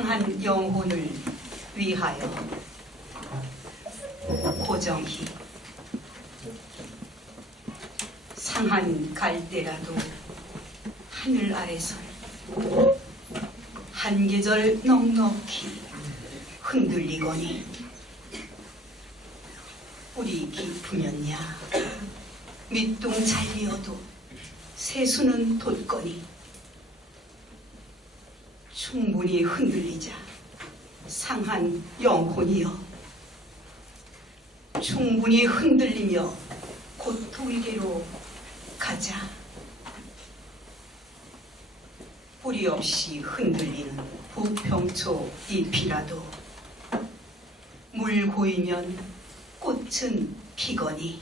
상한 영혼을 위하여 고정히 상한 갈대라도 하늘 아래선 한 계절 넉넉히 흔들리거니 뿌리 깊으면야 밑둥 잘리어도 새수는 돋거니 충분히 흔들리자 상한 영혼이여 충분히 흔들리며 고통에게로 가자. 뿌리 없이 흔들리는 부평초 잎이라도 물 고이면 꽃은 피거니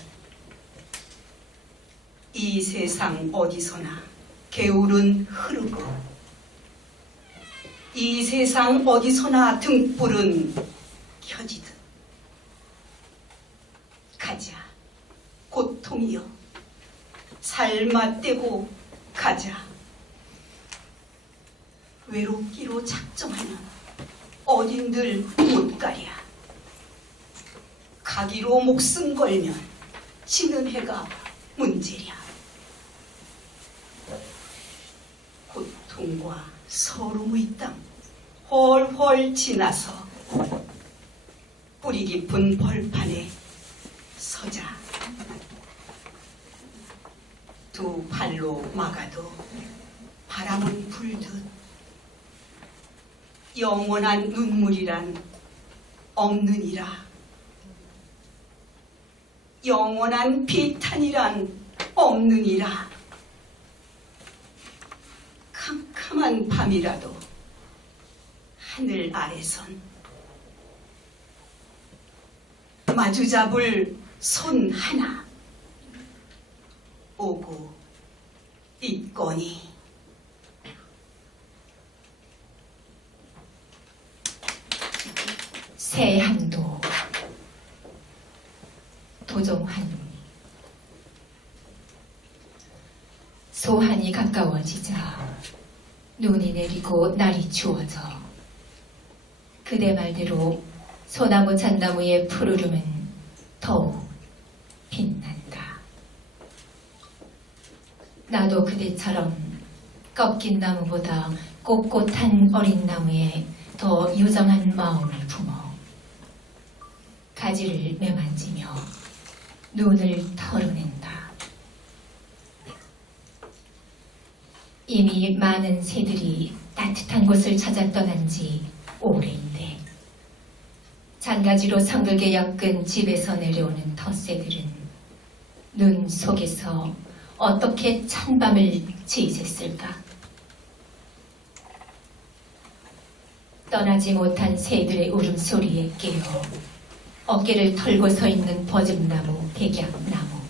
이 세상 어디서나 개울은 흐르고 이 세상 어디서나 등불은 켜지듯 가자 고통이여 살맛대고 가자. 외롭기로 작정하면 어딘들 못 가랴. 가기로 목숨 걸면 지는 해가 문제랴. 고통과 서름의 땅 훨훨 지나서 뿌리 깊은 벌판에 서자. 두 발로 막아도 바람은 불듯 영원한 눈물이란 없느니라. 영원한 비탄이란 없느니라. 캄캄한 밤이라도 하늘 아래선 마주잡을 손 하나 오고 있거니 새한도 도종한 소한이 가까워지자 눈이 내리고 날이 추워져 그대 말대로 소나무 잣나무의 푸르름은 더욱 빛난다. 나도 그대처럼 꺾인 나무보다 꼿꼿한 어린 나무에 더 요정한 마음을 품어 가지를 매만지며 눈을 털어낸다. 이미 많은 새들이 따뜻한 곳을 찾아 떠난 지 오래인데 잔가지로 성글게 엮은 집에서 내려오는 텃새들은 눈 속에서 어떻게 찬밤을 지새을까? 떠나지 못한 새들의 울음소리에 깨어 어깨를 털고 서 있는 버즘나무, 백약나무,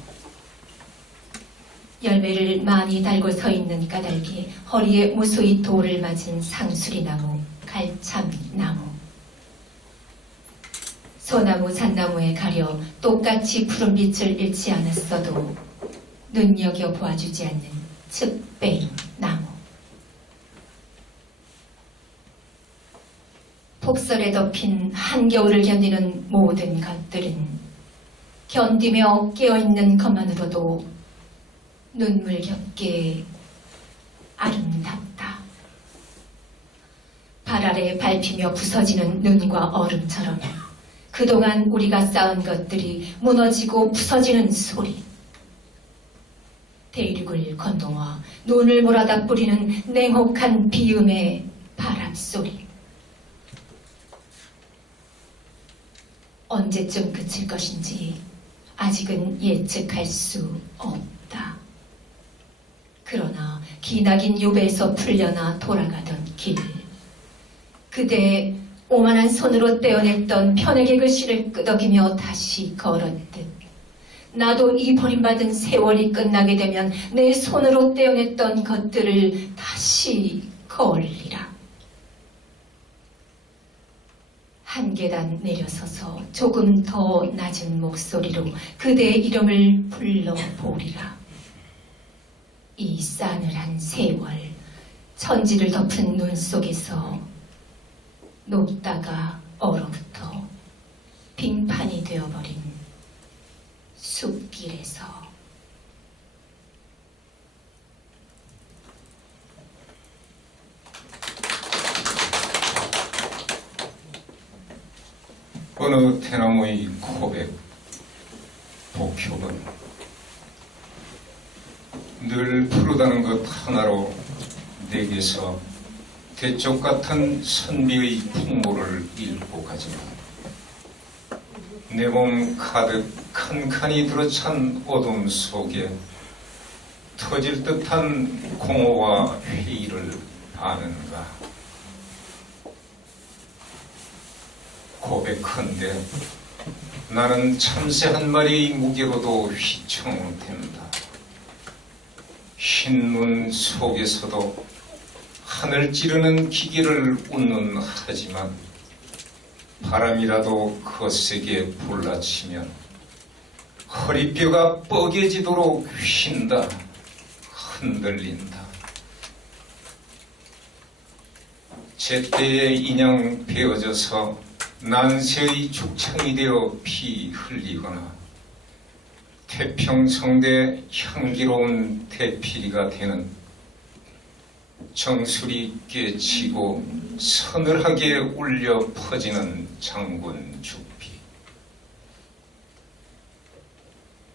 열매를 많이 달고 서 있는 까닭에 허리에 무수히 돌을 맞은 상수리나무, 갈참나무, 소나무, 잣나무에 가려 똑같이 푸른빛을 잃지 않았어도 눈여겨 보아주지 않는 측배나무, 폭설에 덮인 한겨울을 견디는 모든 것들은 견디며 깨어있는 것만으로도 눈물겹게 아름답다. 발 아래 밟히며 부서지는 눈과 얼음처럼 그동안 우리가 쌓은 것들이 무너지고 부서지는 소리, 대륙을 건너와 눈을 몰아다 뿌리는 냉혹한 비음의 바람소리, 언제쯤 그칠 것인지 아직은 예측할 수 없다. 그러나 기나긴 유배에서 풀려나 돌아가던 길, 그대의 오만한 손으로 떼어냈던 편에게 글씨를 끄덕이며 다시 걸었듯 나도 이 버림받은 세월이 끝나게 되면 내 손으로 떼어냈던 것들을 다시 걸리라. 한 계단 내려서서 조금 더 낮은 목소리로 그대의 이름을 불러보리라. 이 싸늘한 세월, 천지를 덮은 눈 속에서 녹다가 얼어붙어 빙판이 되어버린 숲길에서 어느 대나무의 고백, 복효은 늘 푸르다는 것 하나로 내게서 대쪽 같은 선비의 풍모를 잃고 가지만 내 몸 가득 칸칸이 들어찬 어둠 속에 터질 듯한 공허와 회의를 아는가. 고백한데 나는 참새 한 마리의 무게로도 휘청된다. 흰 눈 속에서도 하늘 찌르는 기계를 웃는 하지만 바람이라도 거세게 불라치면 허리뼈가 뻐개지도록 휜다. 흔들린다. 제때에 인양 베어져서 난세의 죽창이 되어 피 흘리거나 태평성대 향기로운 대피리가 되는 정수리 깨치고 서늘하게 울려 퍼지는 장군 죽비.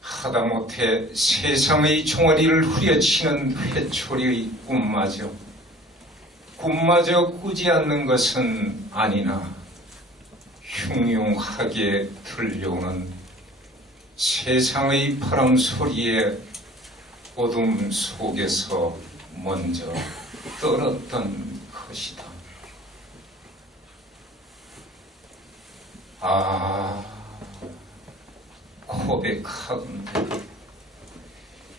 하다못해 세상의 종아리를 후려치는 회초리의 꿈마저 꾸지 않는 것은 아니나 흉흉하게 들려오는 세상의 바람 소리에 어둠 속에서 먼저 떨었던 것이다. 고백하건대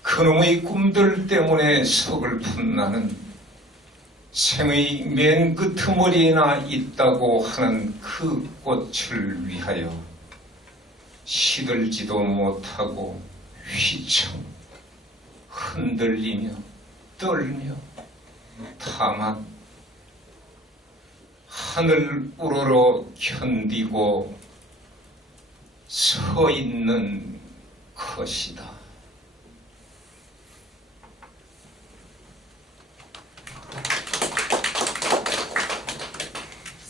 그놈의 꿈들 때문에 서글픈 나는 생의 맨 끄트머리에나 있다고 하는 그 꽃을 위하여 시들지도 못하고 휘청 흔들리며 떨며 다만 하늘 우러러 견디고 서 있는 것이다.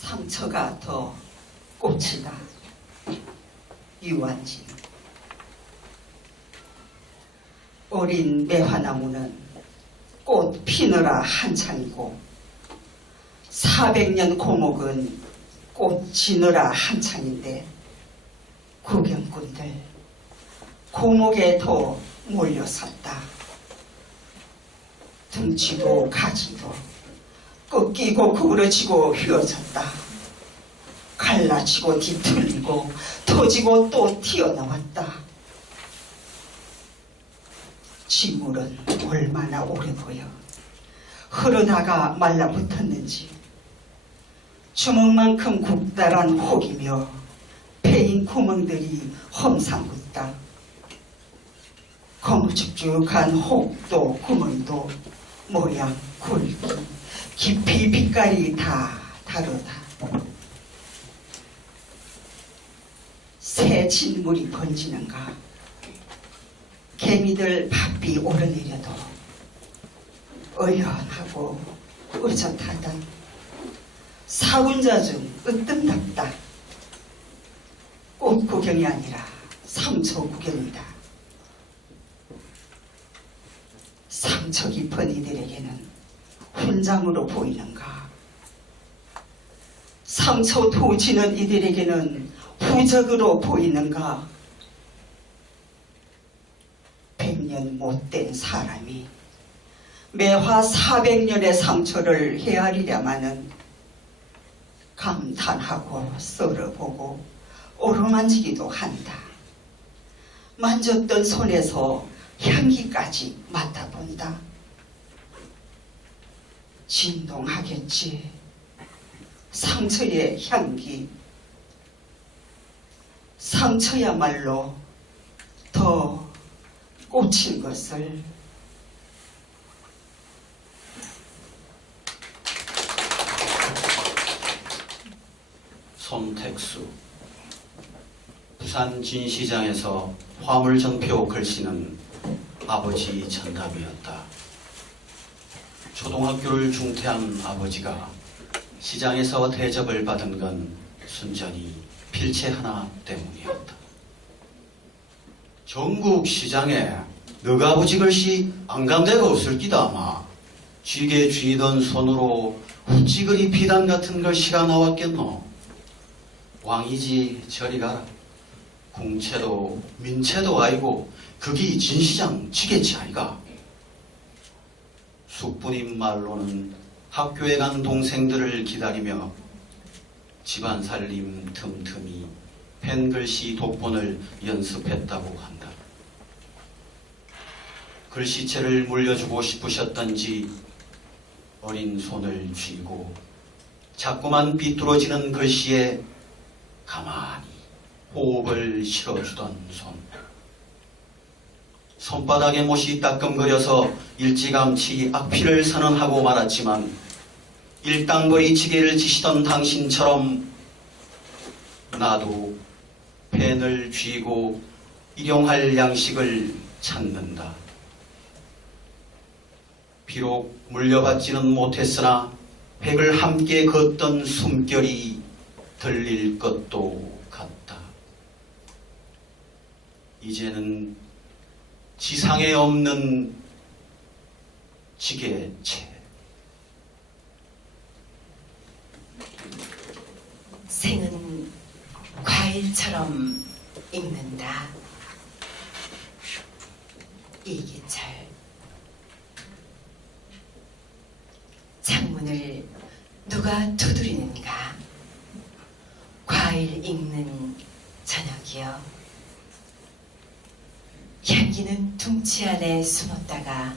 상처가 더 꽃이다. 유한진. 어린 매화나무는 꽃 피느라 한창이고 400년 고목은 꽃 지느라 한창인데 구경꾼들 고목에 더 몰려섰다. 둥치고 가지도 꺾이고 구부러지고 휘어졌다. 갈라치고 뒤틀리고 터지고 또 튀어나왔다. 지물은 얼마나 오래 보여 흐르다가 말라붙었는지 주먹만큼 굵다란 혹이며 패인 구멍들이 험상궂다. 거무죽죽한 혹도 구멍도 모양, 굵기, 깊이 빛깔이 다 다르다. 새 진물이 번지는가. 개미들 바삐 오르내려도 의연하고 의젓하다. 사군자 중 으뜸답다. 꽃 구경이 아니라 상처 구경이다. 상처 깊은 이들에게는 훈장으로 보이는가. 상처 도지는 이들에게는 부적으로 보이는가. 100년 못된 사람이 매화 400년의 상처를 헤아리려마는 감탄하고 썰어보고 어루만지기도 한다. 만졌던 손에서 향기까지 맡아본다. 진동하겠지. 상처의 향기. 상처야말로 더 꽂힌 것을 손택수. 부산 진시장에서 화물정표 글씨는 아버지 전담이었다. 초등학교를 중퇴한 아버지가 시장에서 대접을 받은 건 순전히 필체 하나 때문이었다. 전국 시장에 너가 아버지 글씨 안 간 데가 없을 끼다 아마. 쥐게 쥐던 손으로 어찌 그리 비단 같은 글씨가 나왔겠노. 왕이지 저리 가라. 궁채도 민채도 아니고 그기 진시장 지겠지 아이가. 숙부님 말로는 학교에 간 동생들을 기다리며 집안 살림 틈틈이 펜글씨 독본을 연습했다고 한다. 글씨체를 물려주고 싶으셨던지 어린 손을 쥐고 자꾸만 비뚤어지는 글씨에 가만히 호흡을 실어주던 손. 손바닥에 못이 따끔거려서 일찌감치 악피를 선언하고 말았지만 일당버리치기를 지시던 당신처럼 나도 펜을 쥐고 일용할 양식을 찾는다. 비록 물려받지는 못했으나 백을 함께 걷던 숨결이 들릴 것도 같다. 이제는 지상에 없는 지게체. 생은 과일처럼 익는다. 이기철. 창문을 누가 두드리는가? 과일 익는 저녁이여. 향기는 둥치 안에 숨었다가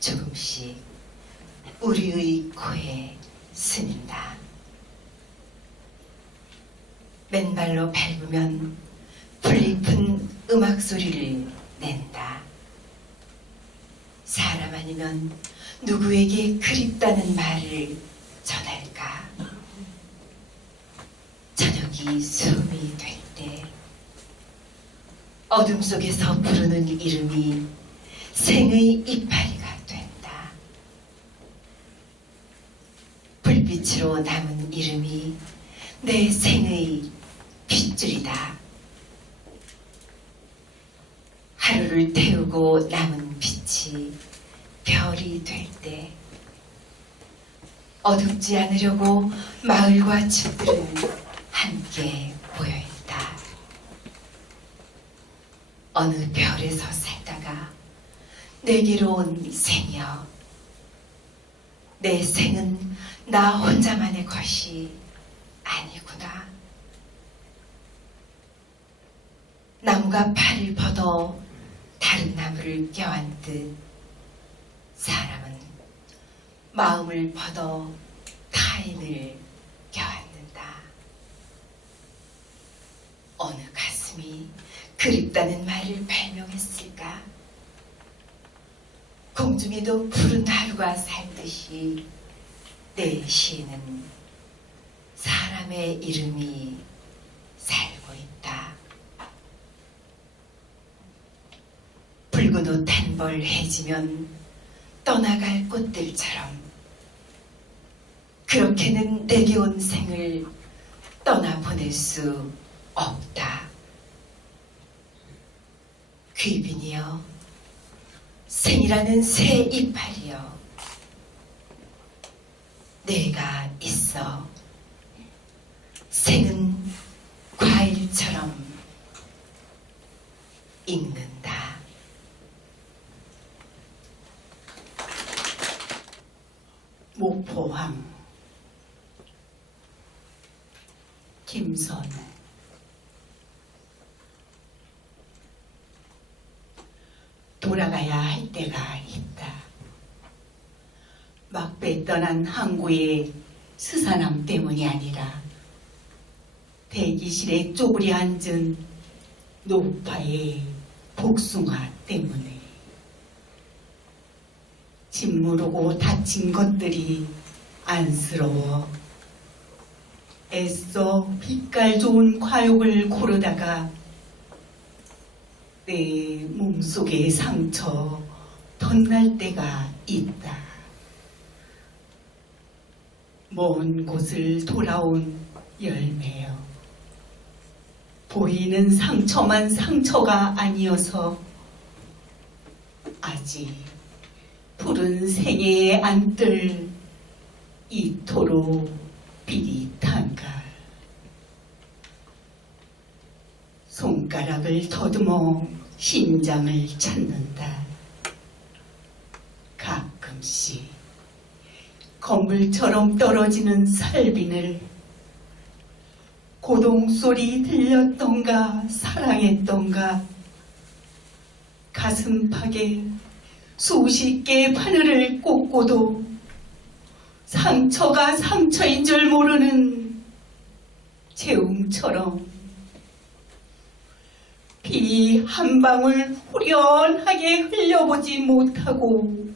조금씩 우리의 코에 스민다. 맨발로 밟으면 풀잎은 음악 소리를 낸다. 사람 아니면 누구에게 그립다는 말을 전할까? 저녁이 숨이 될 때 어둠 속에서 부르는 이름이 생의 이파리가 된다. 불빛으로 남은 이름이 내 생의 핏줄이다. 하루를 태우고 남은 빛이 별이 될 때 어둡지 않으려고 마을과 집들은 함께 모여있다. 어느 별에서 살다가 내게로 온 생이여. 내 생은 나 혼자만의 것이 아니구나. 나무가 팔을 뻗어 다른 나무를 껴안듯 사람은 마음을 뻗어 타인을 껴안는다. 어느 가슴이 그립다는 말을 발명했을까? 공중에도 푸른 하루가 살듯이 내 시에는 사람의 이름이 살고 있다. 붉은 옷 한 벌 해지면 떠나갈 꽃들처럼 그렇게는 내게 온 생을 떠나보낼 수 없다. 귀빈이여, 생이라는 새 이파리여, 내가 있어. 생은 과일처럼 익는다. 목포항 김선우. 돌아가야 할 때가 있다. 막배 떠난 항구의 스산함 때문이 아니라 대기실에 쪼그려 앉은 노파의 복숭아 때문에. 짓무르고 다친 것들이 안쓰러워. 애써 빛깔 좋은 과욕을 고르다가 내 몸속의 상처 덧날 때가 있다. 먼 곳을 돌아온 열매여. 보이는 상처만 상처가 아니어서 아직 푸른 생애에 안뜰 이토록 비릿한가. 손가락을 더듬어 심장을 찾는다. 가끔씩 건물처럼 떨어지는 살빈을 고동소리 들렸던가 사랑했던가 가슴팍에 수십 개의 바늘을 꽂고도 상처가 상처인 줄 모르는 재웅처럼 피 한 방울 후련하게 흘려보지 못하고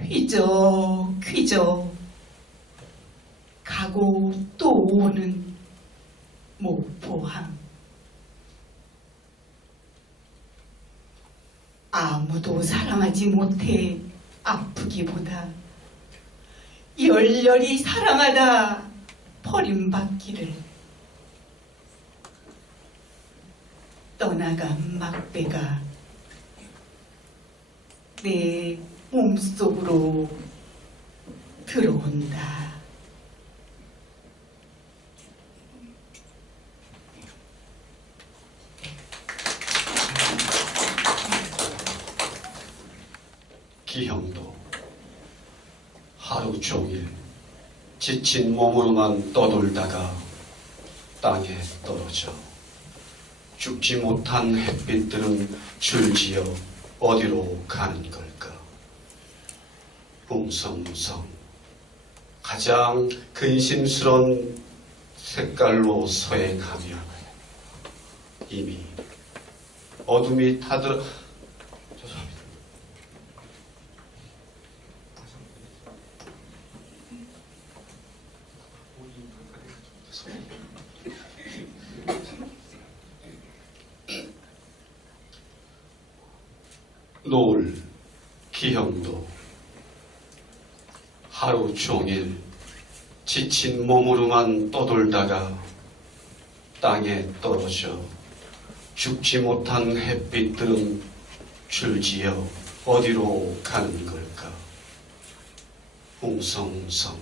휘적휘적 가고 또 오는 목포항. 아무도 사랑하지 못해 아프기보다 열렬히 사랑하다 버림받기를 떠나간 막배가 내 몸속으로 들어온다. 기형도 하루 종일 지친 몸으로만 떠돌다가 땅에 떨어져 죽지 못한 햇빛들은 줄지어 어디로 가는 걸까? 웅성웅성 가장 근심스런 색깔로 서행하며 이미 어둠이 타들어 죄송합니다. 노을 기형도 하루 종일 지친 몸으로만 떠돌다가 땅에 떨어져 죽지 못한 햇빛들은 줄지어 어디로 가는 걸까? 웅성웅성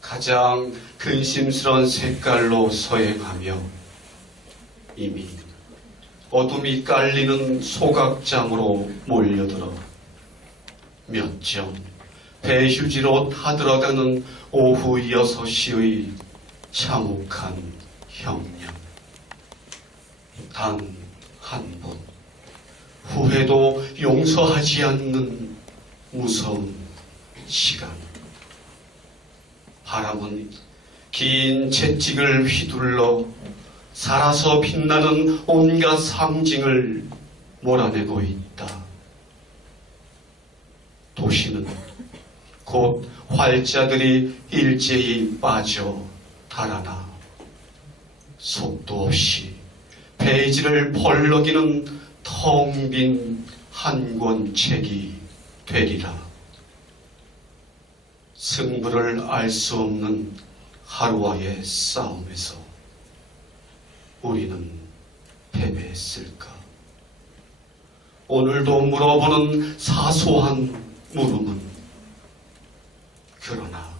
가장 근심스런 색깔로 서행하며 이미 어둠이 깔리는 소각장으로 몰려들어 몇 점 배휴지로 타들어가는 오후 6시의 참혹한 형량. 단 한 번 후회도 용서하지 않는 무서운 시간. 바람은 긴 채찍을 휘둘러 살아서 빛나는 온갖 상징을 몰아내고 있다. 도시는 곧 활자들이 일제히 빠져 달아나 속도 없이 페이지를 벌럭이는 텅 빈 한 권 책이 되리라. 승부를 알 수 없는 하루와의 싸움에서 우리는 패배했을까? 오늘도 물어보는 사소한 물음은 그러나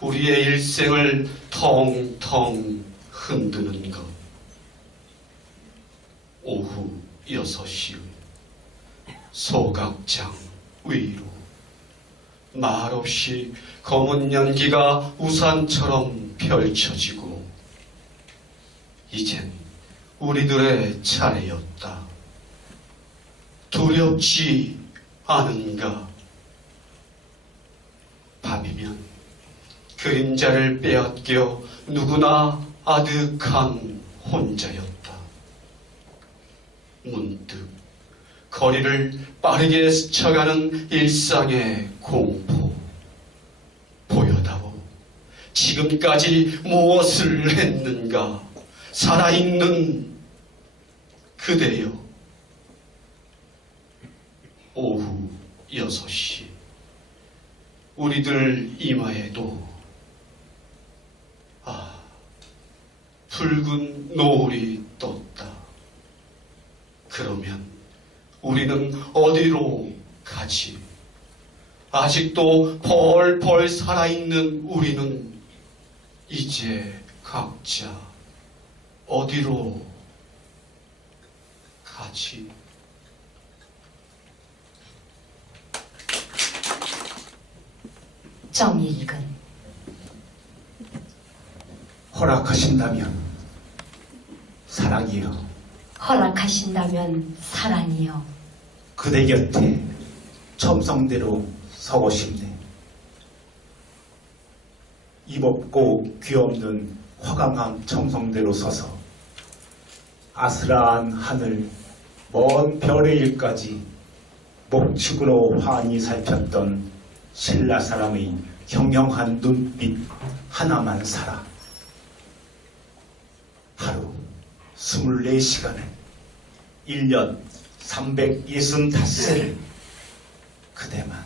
우리의 일생을 텅텅 흔드는 것. 오후 6시 소각장 위로 말없이 검은 연기가 우산처럼 펼쳐지고 이젠 우리들의 차례였다. 두렵지 않은가? 밤이면 그림자를 빼앗겨 누구나 아득한 혼자였다. 문득 거리를 빠르게 스쳐가는 일상의 공포 보여다오. 지금까지 무엇을 했는가? 살아있는 그대여. 오후 6시 우리들 이마에도 붉은 노을이 떴다. 그러면 우리는 어디로 가지? 아직도 벌벌 살아있는 우리는 이제 각자 어디로 가지? 정일근. 허락하신다면 사랑이여, 허락하신다면 사랑이여. 그대 곁에 첨성대로 서고 싶네. 입없고 귀없는 화강한 첨성대로 서서 아스라한 하늘, 먼 별의 일까지 목축으로 환히 살폈던 신라 사람의 형형한 눈빛 하나만 살아. 하루 24시간을 1년 365세를 그대만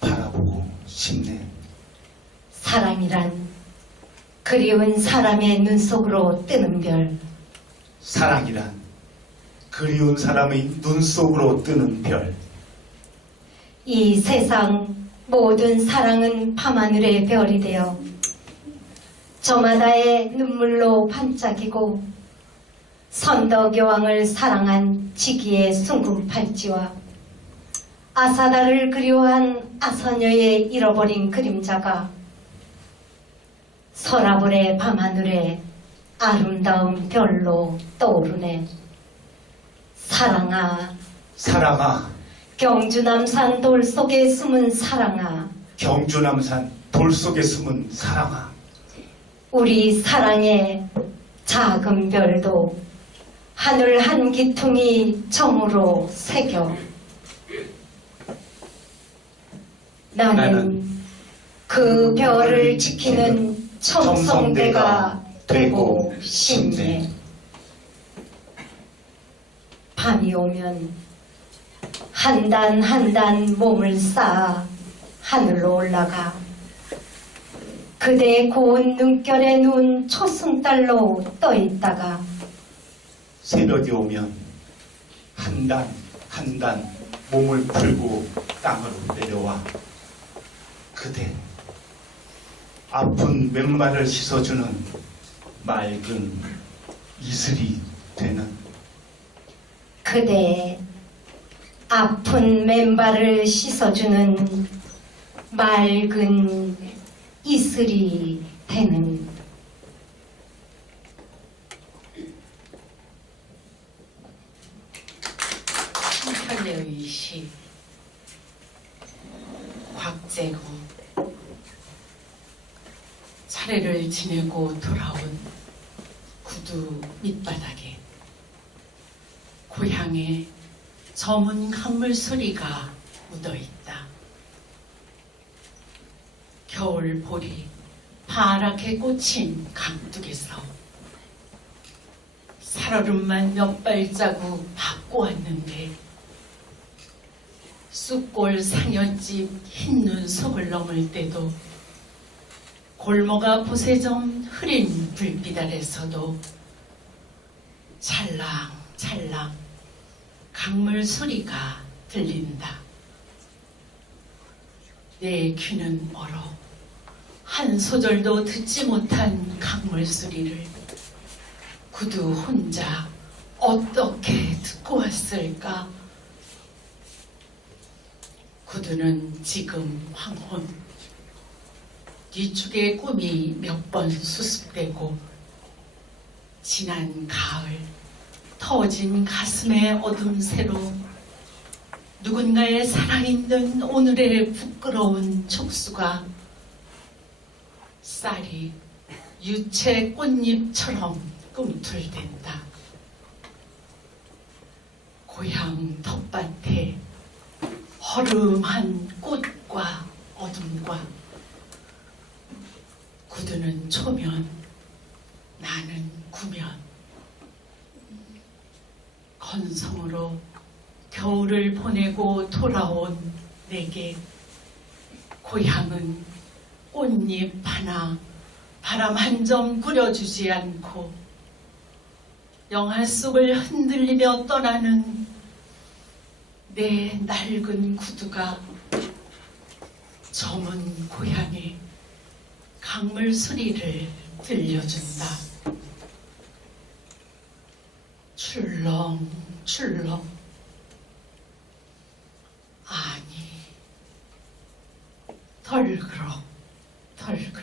바라보고 싶네. 사랑이란 그리운 사람의 눈 속으로 뜨는 별. 사랑이란 그리운 사람의 눈 속으로 뜨는 별. 이 세상 모든 사랑은 밤하늘의 별이 되어 저마다의 눈물로 반짝이고 선덕여왕을 사랑한 지기의 순금팔찌와 아사다를 그리워한 아서녀의 잃어버린 그림자가 서라벌의 밤하늘에 아름다운 별로 떠오르네. 사랑아, 사랑아, 경주남산 돌 속에 숨은 사랑아, 경주남산 돌 속에 숨은 사랑아. 우리 사랑의 작은 별도 하늘 한 기퉁이 정으로 새겨. 나는 그 별을 지키는 첨성대가 되고 싶네. 밤이 오면 한 단 한 단 몸을 쌓아 하늘로 올라가 그대의 고운 눈결에 누운 초승달로 떠있다가 새벽이 오면 한 단 한 단 몸을 풀고 땅으로 내려와 그대 아픈 맨발을 씻어주는 맑은 이슬이 되는. 그대의 아픈 맨발을 씻어주는 맑은 이슬이 되는. 한편의 시 곽재구. 차례를 지내고 돌아온 구두 밑바닥에 고향의 저문 강물 소리가 묻어있다. 겨울 볼이 파랗게 꽂힌 강둑에서 살얼음만 몇 발자국 바꿔왔는데 쑥골 상여집 흰 눈속을 넘을 때도 골목 앞 보세점 흐린 불빛 아래서도 찰랑찰랑 강물 소리가 들린다. 내 귀는 멀어 한 소절도 듣지 못한 강물 소리를 구두 혼자 어떻게 듣고 왔을까? 구두는 지금 황혼, 뒤축의 꿈이 몇 번 수습되고 지난 가을 터진 가슴의 어둠 새로 누군가의 살아있는 오늘의 부끄러운 촉수가 쌀이 유채 꽃잎처럼 꿈틀댄다. 고향 텃밭에 허름한 꽃과 어둠과 구두는 초면, 나는 구면. 건성으로 겨울을 보내고 돌아온 내게 고향은 꽃잎 하나, 바람 한 점 꾸려주지 않고 영하 속을 흔들리며 떠나는 내 낡은 구두가 저문 고향의 강물 소리를 들려준다. 출렁출렁. 아니, 덜그럭 덜그럭.